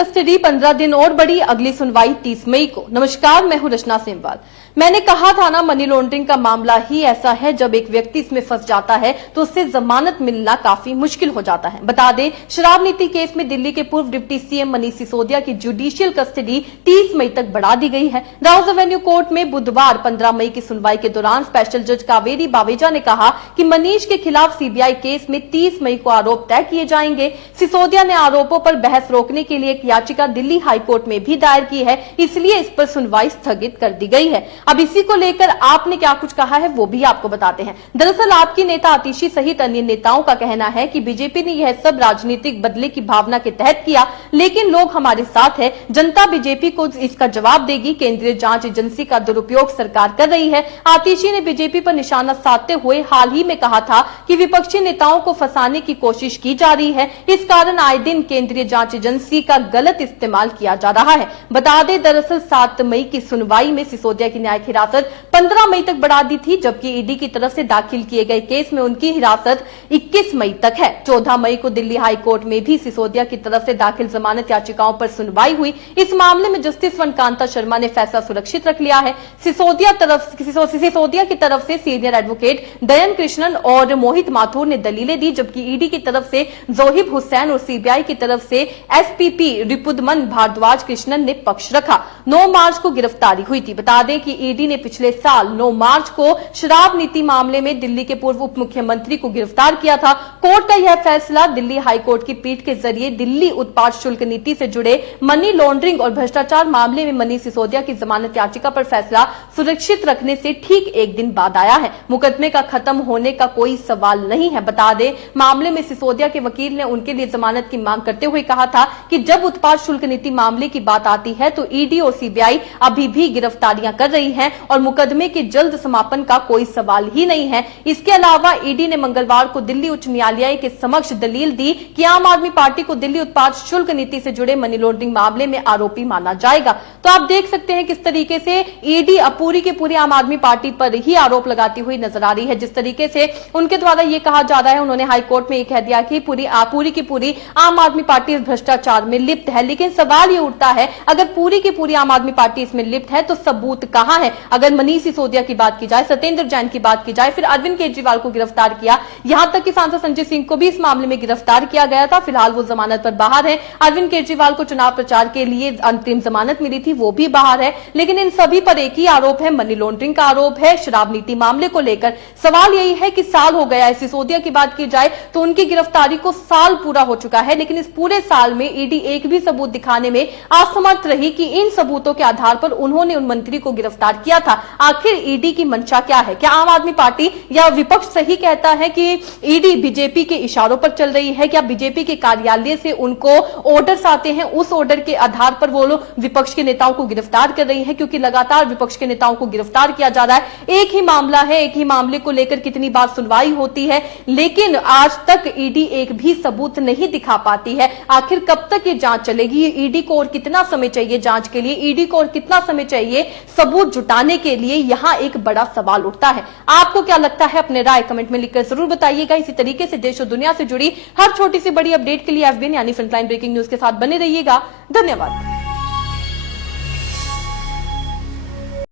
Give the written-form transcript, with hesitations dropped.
Custody 15 दिन और बढ़ी, अगली सुनवाई 30 मई को। नमस्कार, मैं हूं रचना सेमवाल। मैंने कहा था ना, मनी लॉन्ड्रिंग का मामला ही ऐसा है, जब एक व्यक्ति इसमें फंस जाता है तो उससे जमानत मिलना काफी मुश्किल हो जाता है। बता दें, शराब नीति केस में दिल्ली के पूर्व डिप्टी सीएम मनीष सिसोदिया की जुडिशियल कस्टडी 30 मई तक बढ़ा दी गई है। राउज एवेन्यू कोर्ट में बुधवार 15 मई की सुनवाई के दौरान स्पेशल जज कावेरी बावेजा ने कहा कि मनीष के खिलाफ सीबीआई केस में 30 मई को आरोप तय किए जाएंगे। सिसोदिया ने आरोपों पर बहस रोकने के लिए एक याचिका दिल्ली हाईकोर्ट में भी दायर की है, इसलिए इस पर सुनवाई स्थगित कर दी गई है। अब इसी को लेकर आपने क्या कुछ कहा है वो भी आपको बताते हैं। दरअसल आपकी नेता आतिशी सहित अन्य नेताओं का कहना है कि बीजेपी ने यह सब राजनीतिक बदले की भावना के तहत किया, लेकिन लोग हमारे साथ है, जनता बीजेपी को इसका जवाब देगी। केंद्रीय जांच एजेंसी का दुरुपयोग सरकार कर रही है। आतिशी ने बीजेपी पर निशाना साधते हुए हाल ही में कहा था कि विपक्षी नेताओं को फंसाने की कोशिश की जा रही है, इस कारण आए दिन केंद्रीय जांच एजेंसी का गलत इस्तेमाल किया जा रहा है। बता दें, दरअसल 7 मई की सुनवाई में सिसोदिया की न्यायिक हिरासत 15 मई तक बढ़ा दी थी, जबकि ईडी की तरफ से दाखिल किए गए केस में उनकी हिरासत 21 मई तक है। 14 मई को दिल्ली हाई कोर्ट में भी सिसोदिया की तरफ से दाखिल जमानत याचिकाओं पर सुनवाई हुई। इस मामले में जस्टिस वनकांता शर्मा ने फैसला सुरक्षित रख लिया है। सिसोदिया की तरफ से सीनियर एडवोकेट दयन कृष्णन और मोहित माथुर ने दलीलें दी, जबकि ईडी की तरफ से जोहिब हुसैन और सीबीआई की तरफ से एसपीपी रिपुदमन भारद्वाज कृष्णन ने पक्ष रखा। 9 मार्च को गिरफ्तारी हुई थी। बता दें कि ईडी ने पिछले साल 9 मार्च को शराब नीति मामले में दिल्ली के पूर्व उप मुख्यमंत्री को गिरफ्तार किया था। कोर्ट का यह फैसला दिल्ली हाईकोर्ट की पीठ के जरिए दिल्ली उत्पाद शुल्क नीति से जुड़े मनी लॉन्ड्रिंग और भ्रष्टाचार मामले में मनीष सिसोदिया की जमानत याचिका पर फैसला सुरक्षित रखने से ठीक एक दिन बाद आया है। मुकदमे का खत्म होने का कोई सवाल नहीं है। बता दें, मामले में सिसोदिया के वकील ने उनके लिए जमानत की मांग करते हुए कहा था कि जब उत्पाद शुल्क नीति मामले की बात आती है तो ईडी और सीबीआई अभी भी गिरफ्तारियां कर रही हैं और मुकदमे के जल्द समापन का कोई सवाल ही नहीं है। इसके अलावा ईडी ने मंगलवार को दिल्ली उच्च न्यायालय के समक्ष दलील दी कि आम आदमी पार्टी को दिल्ली उत्पाद शुल्क नीति से जुड़े मनी लॉन्ड्रिंग मामले में आरोपी माना जाएगा। तो आप देख सकते हैं किस तरीके से ईडी पूरी की पूरी आम आदमी पार्टी पर ही आरोप लगाती हुई नजर आ रही है। जिस तरीके से उनके द्वारा यह कहा जा रहा है, उन्होंने हाईकोर्ट में यह कह दिया कि पूरी की पूरी आम आदमी पार्टी इस भ्रष्टाचार में लिप्त है। लेकिन सवाल ये उठता है, अगर पूरी की पूरी आम आदमी पार्टी इसमें लिप्त है तो सबूत कहां है? अगर मनीष सिसोदिया की बात की जाए, सत्येंद्र जैन की बात की जाए, फिर अरविंद केजरीवाल को गिरफ्तार किया, यहां तक कि सांसद संजय सिंह को भी इस मामले में गिरफ्तार किया गया था। फिलहाल वो जमानत पर बाहर है। अरविंद केजरीवाल को चुनाव प्रचार के लिए अंतरिम जमानत मिली थी, वो भी बाहर है। लेकिन इन सभी पर एक ही आरोप है, मनी लॉन्ड्रिंग का आरोप है। शराब नीति मामले को लेकर सवाल यही है कि साल हो गया है। सिसोदिया की बात की जाए तो उनकी गिरफ्तारी को साल पूरा हो चुका है, लेकिन इस पूरे साल में ईडी एक भी सबूत दिखाने में असमर्थ रही कि इन सबूतों के आधार पर उन्होंने उन मंत्री को गिरफ्तार किया था। आखिर ईडी की मंशा क्या है? क्या आम आदमी पार्टी या विपक्ष सही कहता है कि ईडी बीजेपी के इशारों पर चल रही है? क्या बीजेपी के कार्यालय से उनको ऑर्डर्स आते हैं, उस ऑर्डर के आधार पर वो लोग विपक्ष के नेताओं को गिरफ्तार कर रही है? क्योंकि लगातार विपक्ष के नेताओं को गिरफ्तार किया जा रहा है। एक ही मामला है, एक ही मामले को लेकर कितनी बार सुनवाई होती है, लेकिन आज तक ईडी एक भी सबूत नहीं दिखा पाती है। आखिर कब तक ये जांच चलेगी? ईडी को और कितना समय चाहिए जांच के लिए? ईडी को और कितना समय चाहिए सबूत जुटाने के लिए? यहां एक बड़ा सवाल उठता है। आपको क्या लगता है? अपने राय कमेंट में लिखकर जरूर बताइएगा। इसी तरीके से देश और दुनिया से जुड़ी हर छोटी सी बड़ी अपडेट के लिए FBN यानी फ्रंटलाइन ब्रेकिंग न्यूज के साथ बने रहिएगा। धन्यवाद।